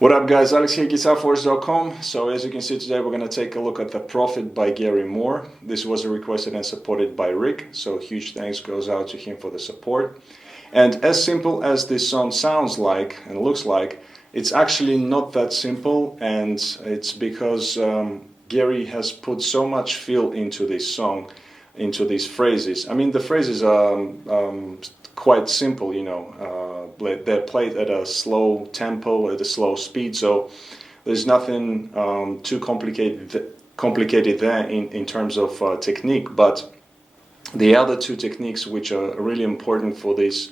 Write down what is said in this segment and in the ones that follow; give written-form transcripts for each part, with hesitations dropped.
What up guys, Alex here, GuitarForce.com. So as you can see today we're going to take a look at The Prophet by Gary Moore. This was requested and supported by Rick, so huge thanks goes out to him for the support. And as simple as this song sounds like and looks like, it's actually not that simple, and it's because Gary has put so much feel into this song, into these phrases. I mean, the phrases are quite simple, you know. They're played at a slow tempo, at a slow speed, so there's nothing too complicated there in terms of technique. But the other two techniques which are really important for this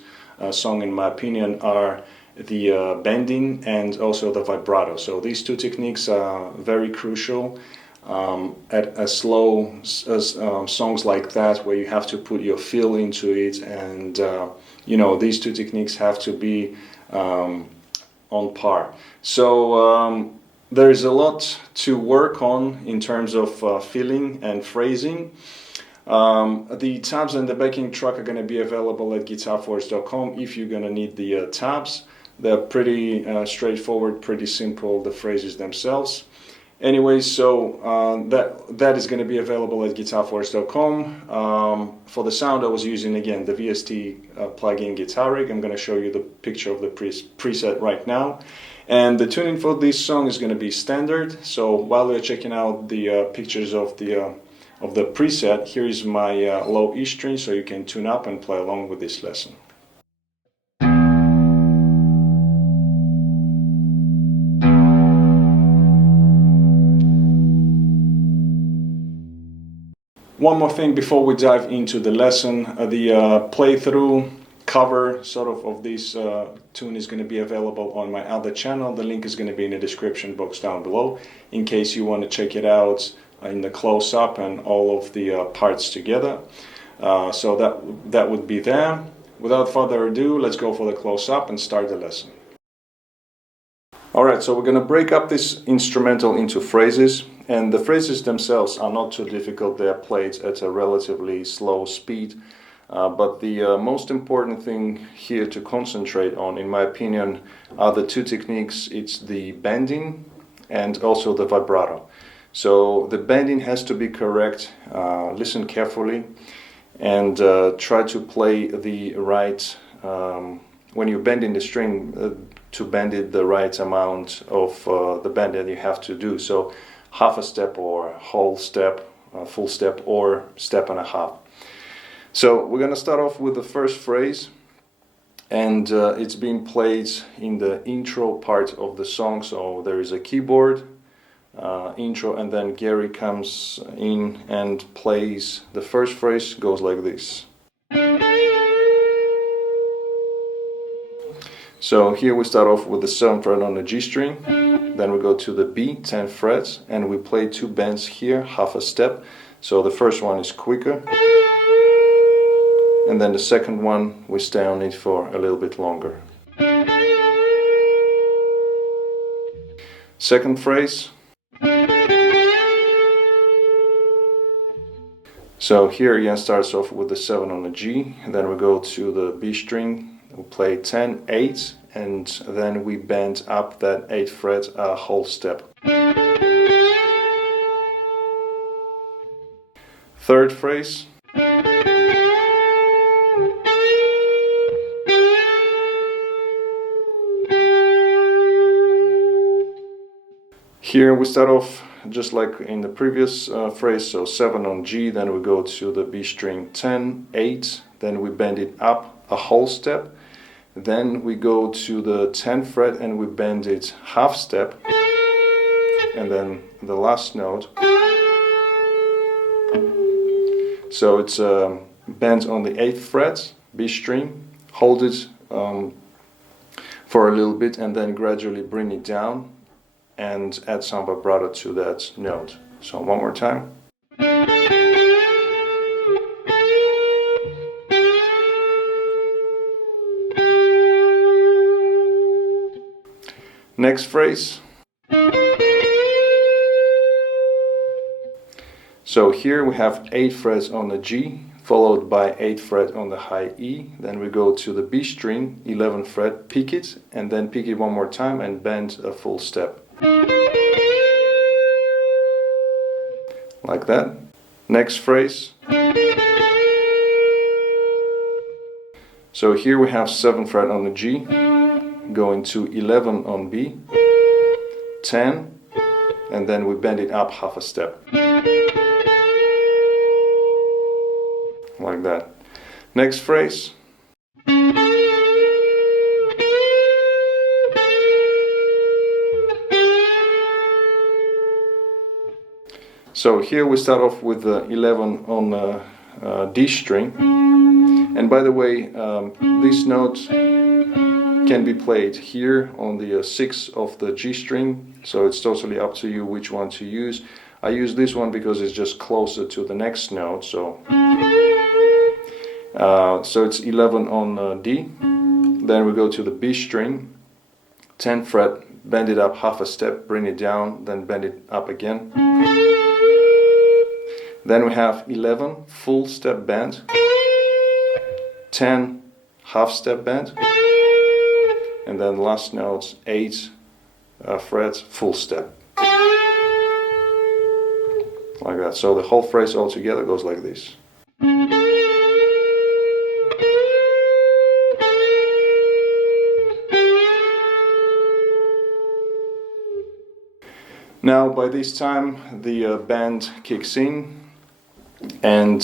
song, in my opinion, are the bending and also the vibrato. So these two techniques are very crucial at a slow songs like that, where you have to put your feel into it, and you know, these two techniques have to be on par. So there's a lot to work on in terms of feeling and phrasing. The tabs and the backing track are going to be available at GuitarForce.com if you're going to need the tabs. They're pretty straightforward, pretty simple, the phrases themselves. Anyway, so that is going to be available at GuitarForce.com. For the sound, I was using again the VST plugin Guitar Rig. I'm going to show you the picture of the preset right now. And the tuning for this song is going to be standard. So while we're checking out the pictures of the preset, here is my low E string, so you can tune up and play along with this lesson. One more thing before we dive into the lesson, the playthrough cover sort of this tune is going to be available on my other channel. The link is going to be in the description box down below in case you want to check it out in the close-up and all of the parts together. So that would be there. Without further ado, let's go for the close-up and start the lesson. Alright, so we're going to break up this instrumental into phrases, and the phrases themselves are not too difficult. They are played at a relatively slow speed, but the most important thing here to concentrate on, in my opinion, are the two techniques. It's the bending and also the vibrato. So the bending has to be correct. Listen carefully and try to play the right, when you're bending the string, to bend it the right amount of the bend that you have to do. So half a step or whole step, full step, or step and a half. So we're going to start off with the first phrase, and it's being played in the intro part of the song. So there is a keyboard intro, and then Gary comes in and plays the first phrase. Goes like this. So here we start off with the 7th fret on the G string, then we go to the B, 10 frets, and we play two bends here, half a step. So the first one is quicker, and then the second one we stay on it for a little bit longer. Second phrase. So here again starts off with the 7 on the G, and then we go to the B string. We play 10, 8, and then we bend up that 8th fret a whole step. Third phrase. Here we start off just like in the previous phrase, so 7 on G, then we go to the B string 10, 8, then we bend it up a whole step. Then we go to the 10th fret and we bend it half step, and then the last note. So it's bent on the 8th fret, B string, hold it for a little bit, and then gradually bring it down and add some vibrato to that note. So one more time. Next phrase. So here we have 8 frets on the G, followed by 8th fret on the high E. Then we go to the B string, 11th fret, pick it, and then pick it one more time and bend a full step. Like that. Next phrase. So here we have 7th fret on the G, going to 11 on B, 10, and then we bend it up half a step. Like that. Next phrase. So here we start off with the 11 on the D string. And by the way, this note can be played here on the 6th of the G string, so it's totally up to you which one to use. I use this one because it's just closer to the next note, so it's 11 on D. Then we go to the B string, 10th fret, bend it up half a step, bring it down, then bend it up again. Then we have 11 full step bend, 10 half step bend, and then last notes 8 frets full step. Like that. So the whole phrase all together goes like this. Now by this time the band kicks in, and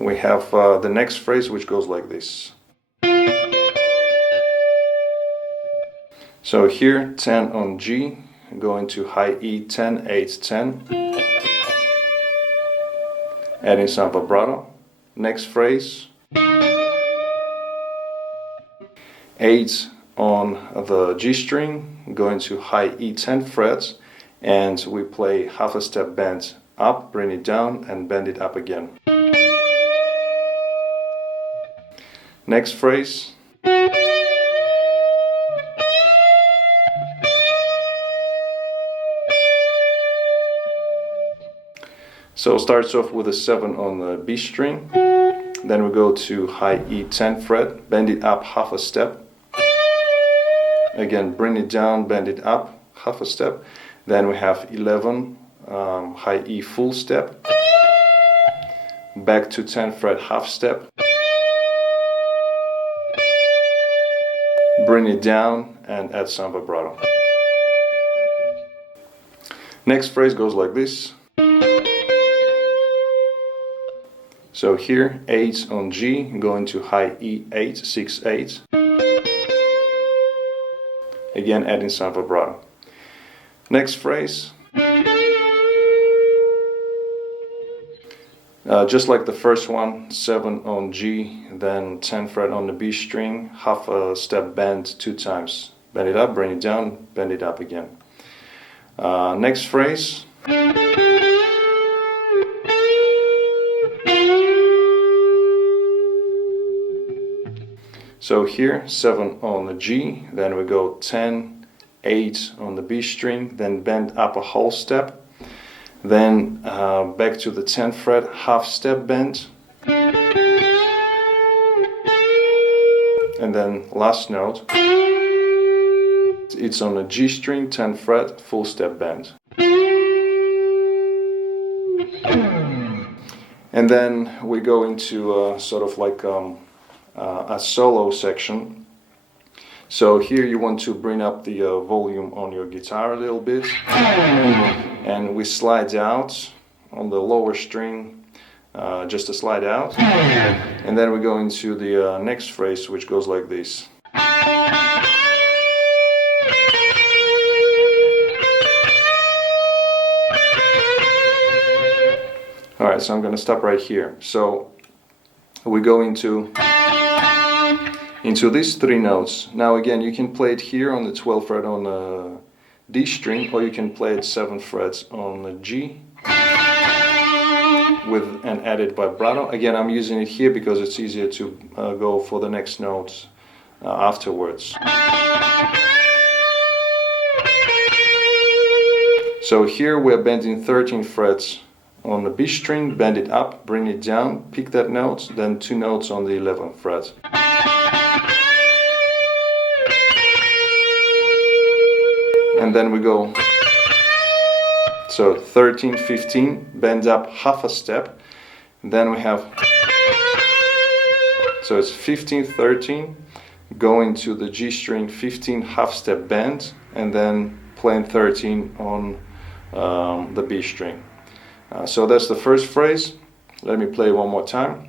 we have the next phrase, which goes like this. So here 10 on G, going to high E, 10, 8, 10, adding some vibrato. Next phrase, 8 on the G string, going to high E, 10 frets, and we play half a step bend up, bring it down, and bend it up again. Next phrase. So it starts off with a 7 on the B string, then we go to high E, 10th fret, bend it up half a step, again bring it down, bend it up half a step, then we have 11 high E full step, back to 10th fret half step, bring it down and add some vibrato. Next phrase goes like this. So here 8 on G, going to high E, 8, 6, 8, again adding some vibrato. Next phrase. Just like the first one, 7 on G, then 10th fret on the B string, half a step bend 2 times. Bend it up, bring it down, bend it up again. Next phrase. So here 7 on the G, then we go 10, 8 on the B string, then bend up a whole step. Then back to the 10th fret, half step bend, and then last note, it's on the G string, 10th fret, full step bend. And then we go into sort of like a solo section. So here you want to bring up the volume on your guitar a little bit, and we slide out on the lower string, just a slide out, and then we go into the next phrase, which goes like this. Alright, so I'm going to stop right here. So we go into these 3 notes. Now again, you can play it here on the 12th fret on the D string, or you can play it 7th frets on the G with an added vibrato. Again, I'm using it here because it's easier to go for the next notes afterwards. So here we're bending 13 frets on the B string, bend it up, bring it down, pick that note, then 2 notes on the 11th fret. And then we go, so 13, 15, bend up half a step, then we have, so it's 15, 13, going to the G string, 15 half step bend, and then playing 13 on the B string. So that's the first phrase. Let me play one more time.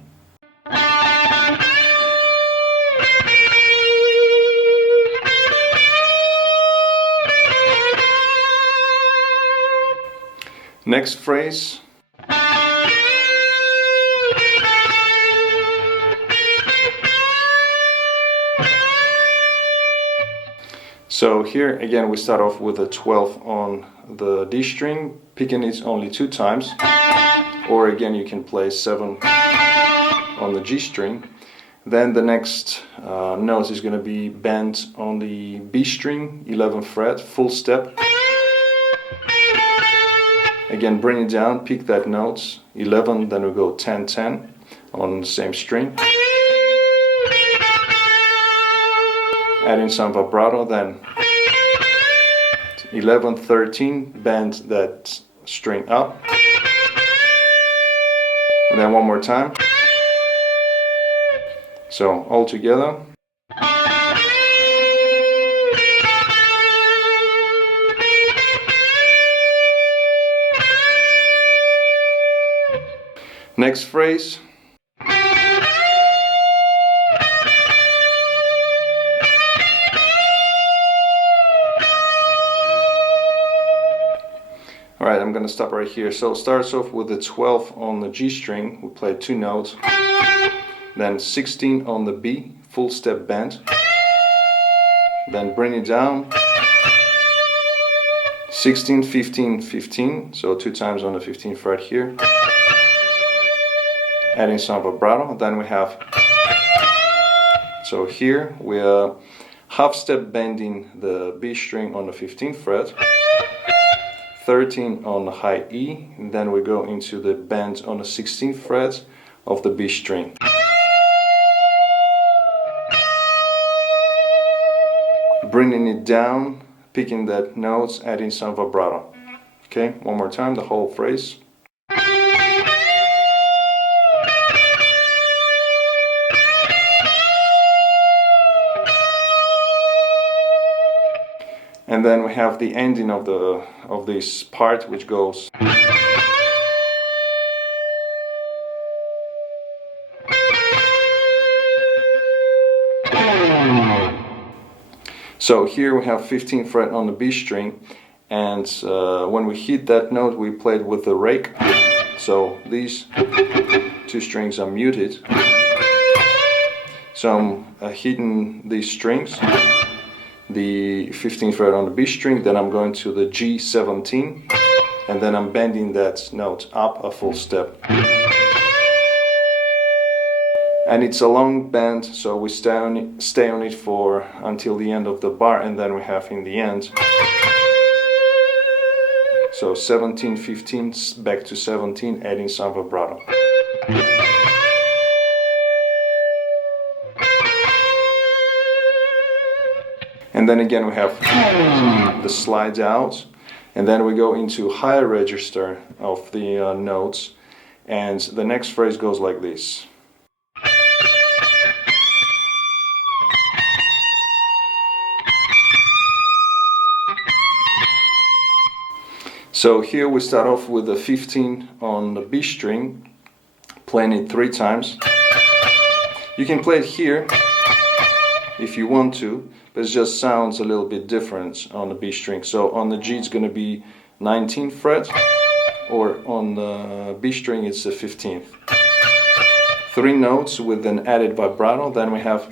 Next phrase. So here again we start off with a 12 on the D string, picking it only 2 times, or again you can play 7 on the G string. Then the next note is going to be bent on the B string, 11th fret, full step. Again, bring it down, pick that note, 11, then we go 10, 10 on the same string. Add in some vibrato, then 11, 13, bend that string up. And then one more time. So all together. Next phrase. Alright, I'm going to stop right here. So it starts off with the 12 on the G string, we play 2 notes, then 16 on the B, full step bend, then bring it down, 16, 15, 15, so 2 times on the 15th fret here, adding some vibrato, then we have, so here we are half step bending the B string on the 15th fret, 13 on the high E, and then we go into the bend on the 16th fret of the B string. Bringing it down, picking that notes, adding some vibrato. Okay, one more time, the whole phrase. And then we have the ending of this part, which goes. So here we have 15th fret on the B string, and when we hit that note we played with the rake, so these 2 strings are muted. So I'm hitting these strings, the 15th fret on the B string, then I'm going to the G17, and then I'm bending that note up a full step. And it's a long bend, so we stay on it for until the end of the bar, and then we have in the end. So 17, 15, back to 17, adding some vibrato. And then again we have the slides out, and then we go into higher register of the notes, and the next phrase goes like this. So here we start off with the 15 on the B string, playing it 3 times. You can play it here if you want to, but it just sounds a little bit different on the B string. So on the G it's going to be 19th fret, or on the B string it's the 15th. 3 notes with an added vibrato, then we have,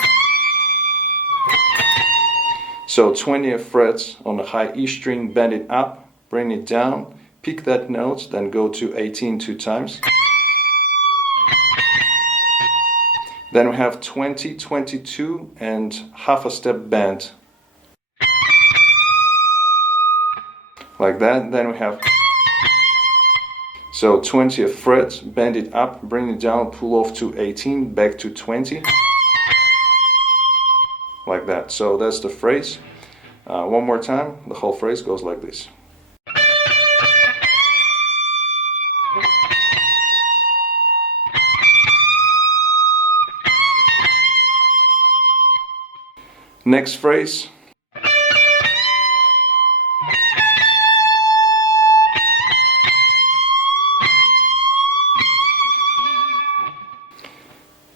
so 20th fret on the high E string, bend it up, bring it down, pick that note, then go to 18 2 times. Then we have 20, 22 and half a step bend. Like that. Then we have So 20th fret, bend it up, bring it down, pull off to 18, back to 20, like that. So that's the phrase. One more time, the whole phrase goes like this. Next phrase.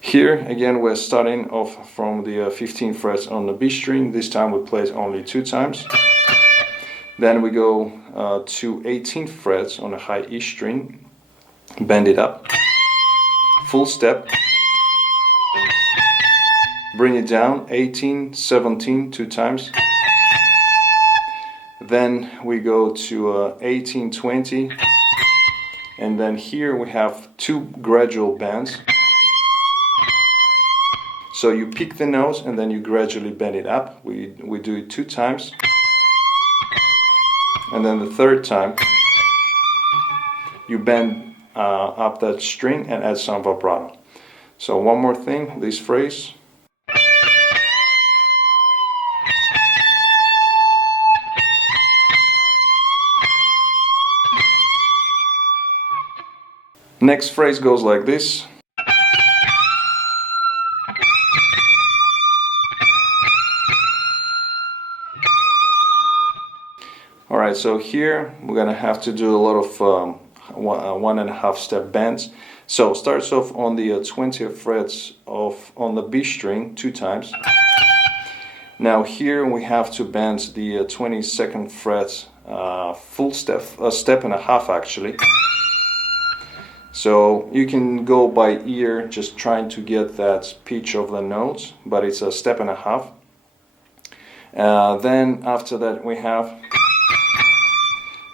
Here again we're starting off from the 15th fret on the B string. This time we play it only 2 times. Then we go to 18th fret on a high E string, bend it up, full step, bring it down, 18, 17, 2 times. Then we go to 18, 20, and then here we have 2 gradual bends. So you pick the note and then you gradually bend it up. We do it 2 times. And then the 3rd time, you bend up that string and add some vibrato. So one more thing, this phrase. Next phrase goes like this. Alright, so here we're gonna have to do a lot of 1.5 step bends. So starts off on the 20th frets on the B string 2 times. Now here we have to bend the 22nd fret full step, a step and a half actually. So you can go by ear, just trying to get that pitch of the notes, but it's a step and a half. Then after that we have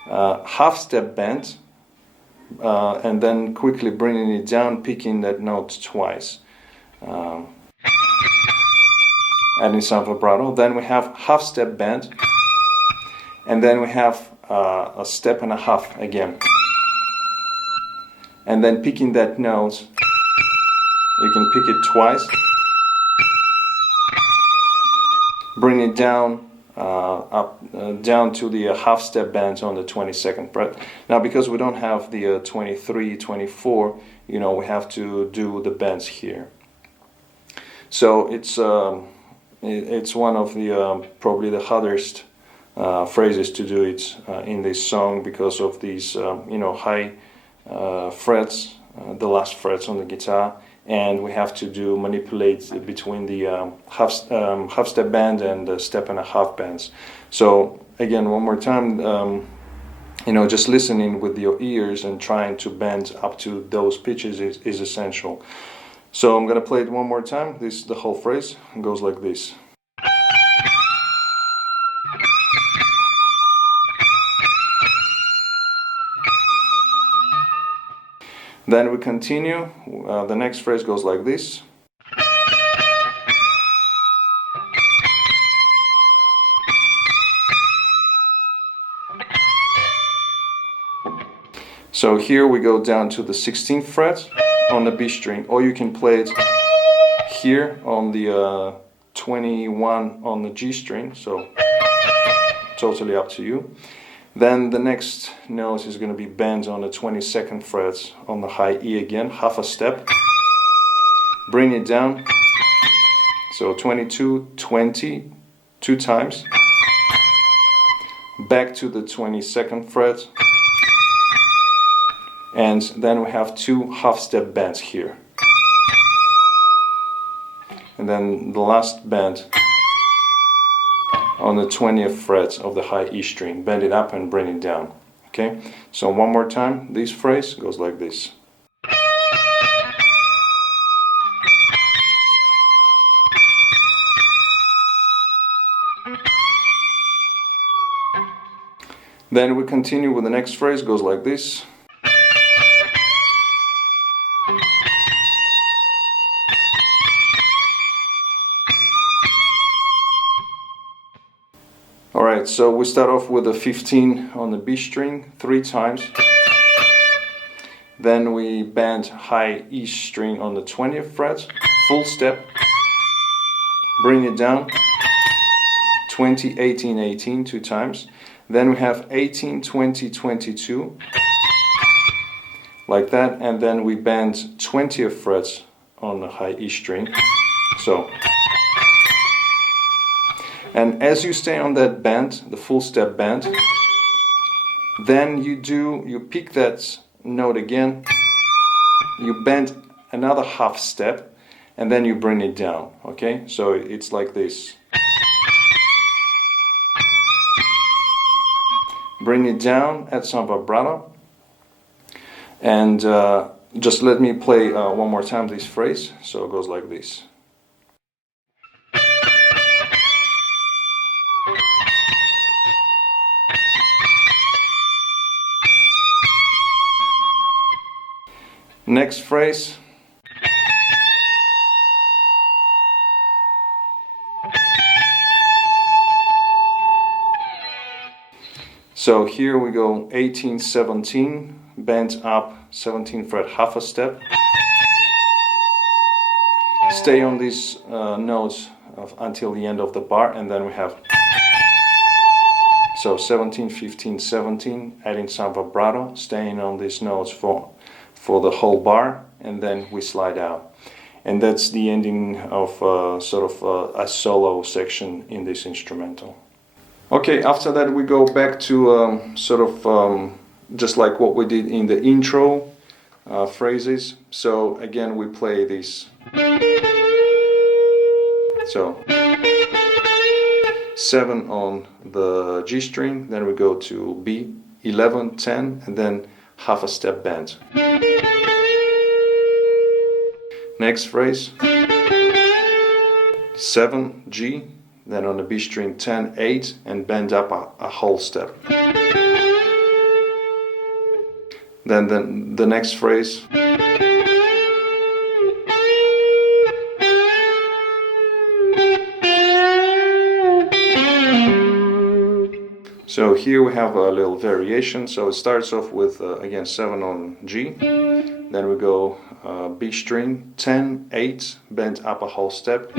half step bend, and then quickly bringing it down, picking that note twice, adding some vibrato. Then we have half step bend, and then we have a step and a half again, and then picking that note, you can pick it twice, bring it down, down to the half step bends on the 22nd fret. Now because we don't have the 23, 24, you know, we have to do the bends here. So it's one of the probably the hardest phrases to do it in this song because of these you know, high frets, the last frets on the guitar, and we have to manipulate between the half step bend and the step and a half bends. So again, one more time, you know, just listening with your ears and trying to bend up to those pitches is essential. So I'm gonna play it one more time. This the whole phrase goes like this. Then we continue. The next phrase goes like this. So here we go down to the 16th fret on the B string, or you can play it here on the 21 on the G string, so totally up to you. Then the next note is going to be bent on the 22nd fret on the high E again, half a step, bring it down, so 22, 20, 2 times, back to the 22nd fret, and then we have 2 half step bends here, and then the last bend on the 20th fret of the high E string, bend it up and bring it down. Okay, so one more time, this phrase goes like this. Then we continue with the next phrase, goes like this. Alright, so we start off with a 15 on the B string 3 times. Then we bend high E string on the 20th fret, full step, bring it down, 20, 18, 18, 2 times. Then we have 18, 20, 22, like that, and then we bend 20th frets on the high E string. So, and as you stay on that bend, the full step bend, then you pick that note again, you bend another half step, and then you bring it down, okay? So it's like this. Bring it down, add some vibrato, and just let me play one more time this phrase. So it goes like this. Next phrase. So here we go 18, 17, bend up 17 fret half a step. Stay on these notes until the end of the bar, and then we have so 17, 15, 17, adding some vibrato, staying on these notes for the whole bar, and then we slide out. And that's the ending of sort of a solo section in this instrumental. Okay, after that we go back to just like what we did in the intro phrases. So again we play this. So 7 on the G string, then we go to B, 11, 10, and then half a step bend. Next phrase, 7, G, then on the B string 10, 8, and bend up a whole step. Then the next phrase, so here we have a little variation. So it starts off with again 7 on G, then we go B string 10, 8, bend up a whole step,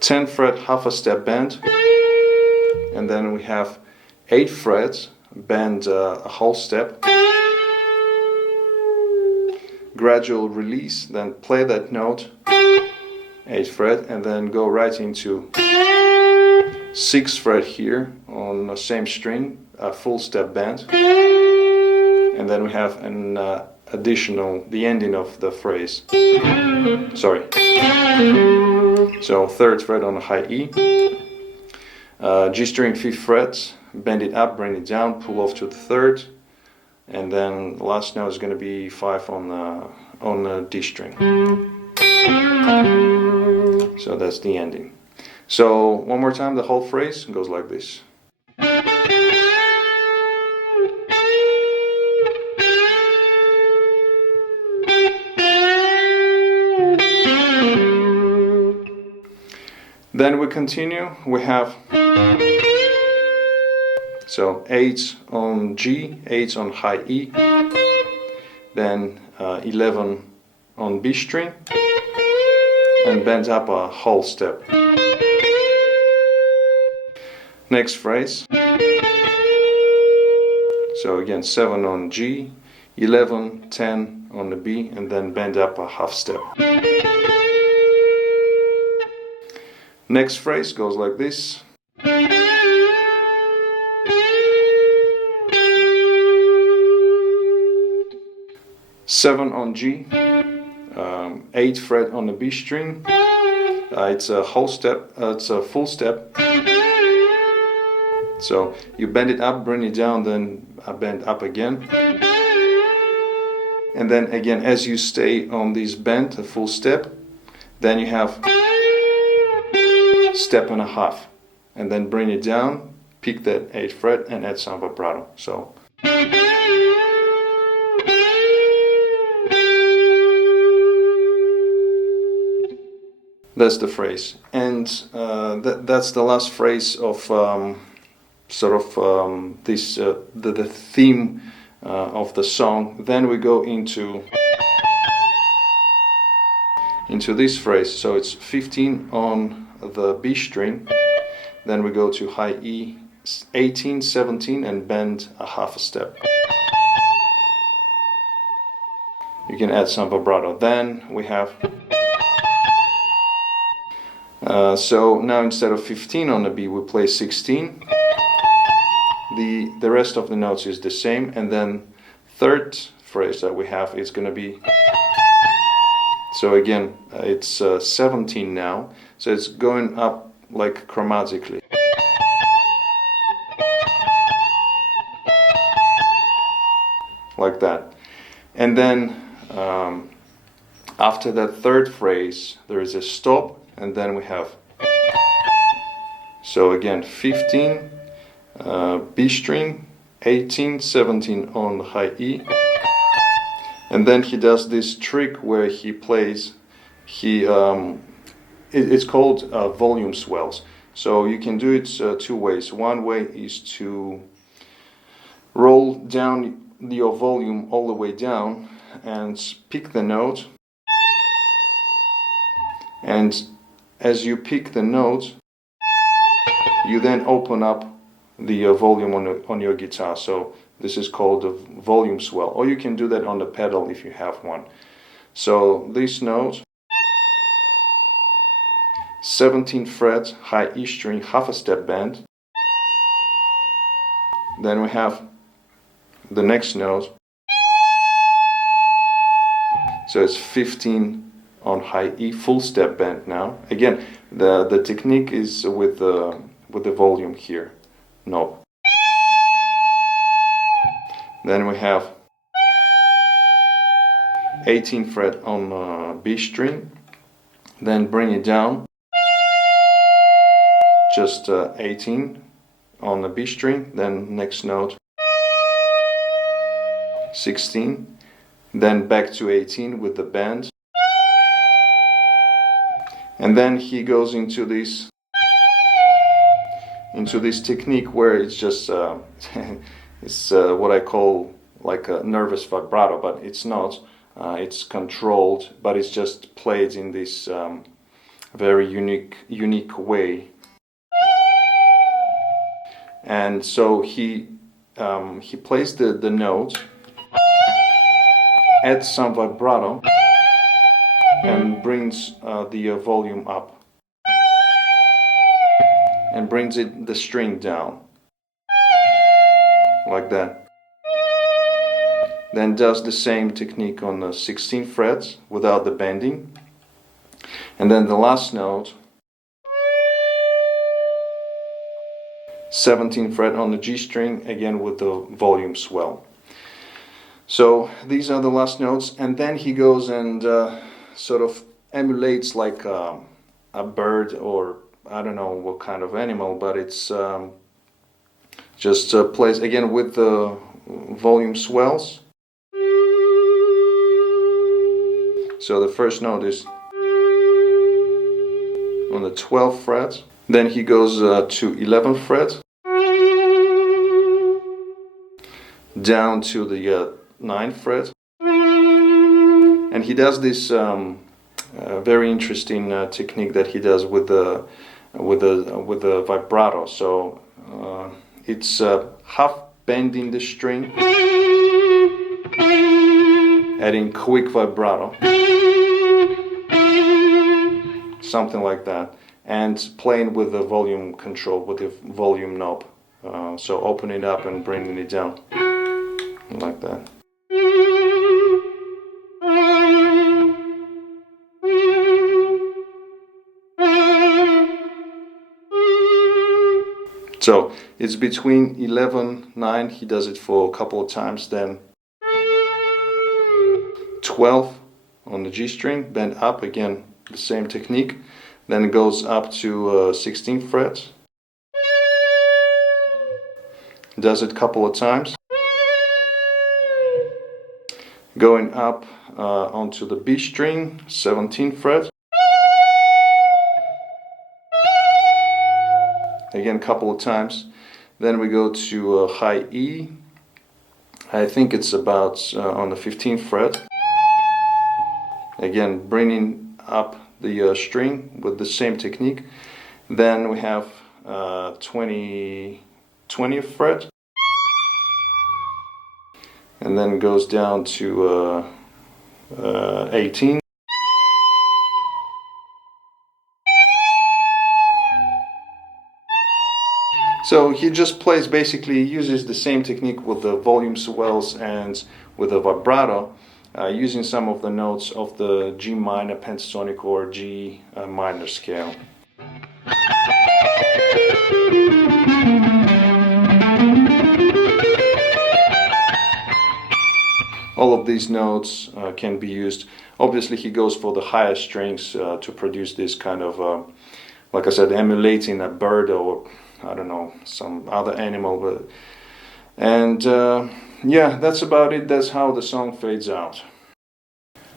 10 fret half a step bend, and then we have 8 frets bend a whole step, gradual release, then play that note 8 fret, and then go right into 6th fret here on the same string, a full step bend, and then we have an additional, the ending of the phrase. Sorry. So 3rd fret on the high E, G string 5th fret, bend it up, bring it down, pull off to the 3rd, and then the last note is going to be 5 on the D string. So that's the ending. So one more time, the whole phrase goes like this. Then we continue, we have so 8 on G, 8 on high E, then 11 on B string, and bend up a whole step. Next phrase, so again 7 on G, 11, 10 on the B, and then bend up a half step. Next phrase goes like this. Seven on G, 8th fret on the B string. It's a whole step. It's a full step. So you bend it up, bring it down, then bend up again. And then again, as you stay on this bend, a full step, then you have step and a half, and then bring it down, pick that 8th fret, and add some vibrato. So that's the phrase, and that's the last phrase of the theme of the song. Then we go into this phrase. So it's 15 on the B string, then we go to high E, 18, 17, and bend a half a step. You can add some vibrato. Then we have so now instead of 15 on the B, we play 16. The rest of the notes is the same, and then third phrase that we have is going to be, so again it's 17 now, so it's going up like chromatically, like that. And then after that third phrase there is a stop, and then we have, so again 15 B string, 18, 17 on the high E, and then he does this trick where he plays, it's called volume swells. So you can do it two ways. One way is to roll down your volume all the way down and pick the note, and as you pick the note you then open up the volume on your guitar. So this is called a volume swell, or you can do that on the pedal if you have one. So this note, 17th fret, high E string, half a step bend. Then we have the next note, so it's 15 on high E, full step bend now. Again, the technique is with the volume here knob. Then we have 18th fret on B string, then bring it down, just 18 on the B string, then next note 16, then back to 18 with the bend, and then he goes into this technique where it's just it's what I call like a nervous vibrato, but it's not. It's controlled, but it's just played in this very unique way. And so he plays the note, adds some vibrato, and brings the volume up, and brings the string down, like that. Then does the same technique on the 16th fret without the bending. And then the last note, 17th fret on the G string, again with the volume swell. So these are the last notes, and then he goes and sort of emulates like a bird, or I don't know what kind of animal, but it's just plays again with the volume swells. So the first note is on the 12th fret, then he goes to 11th fret, down to the 9th fret, and he does this very interesting technique that he does with the vibrato. So it's half bending the string, adding quick vibrato, something like that, and playing with the volume control, with the volume knob. So open it up and bringing it down, like that. So it's between 11, 9, he does it for a couple of times, then 12 on the G string, bend up, again the same technique, then it goes up to 16th fret, does it a couple of times, going up onto the B string, 17th fret, again a couple of times, then we go to high E, I think it's about on the 15th fret. Again, bringing up the string with the same technique. Then we have 20th fret, and then goes down to 18. So he just plays, basically uses the same technique with the volume swells and with the vibrato, using some of the notes of the G minor pentatonic or G minor scale. All of these notes can be used. Obviously he goes for the higher strings to produce this kind of, like I said, emulating a bird or I don't know, some other animal. But, and yeah, that's about it. That's how the song fades out.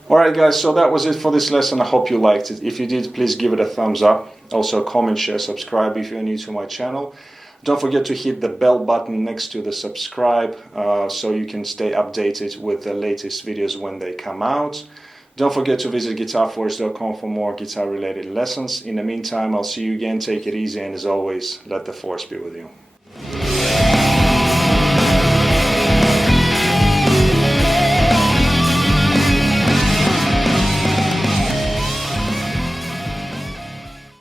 Alright guys, so that was it for this lesson. I hope you liked it. If you did, please give it a thumbs up. Also comment, share, subscribe if you're new to my channel. Don't forget to hit the bell button next to the subscribe so you can stay updated with the latest videos when they come out. Don't forget to visit GuitarForce.com for more guitar related lessons. In the meantime, I'll see you again. Take it easy, and as always, let the force be with you.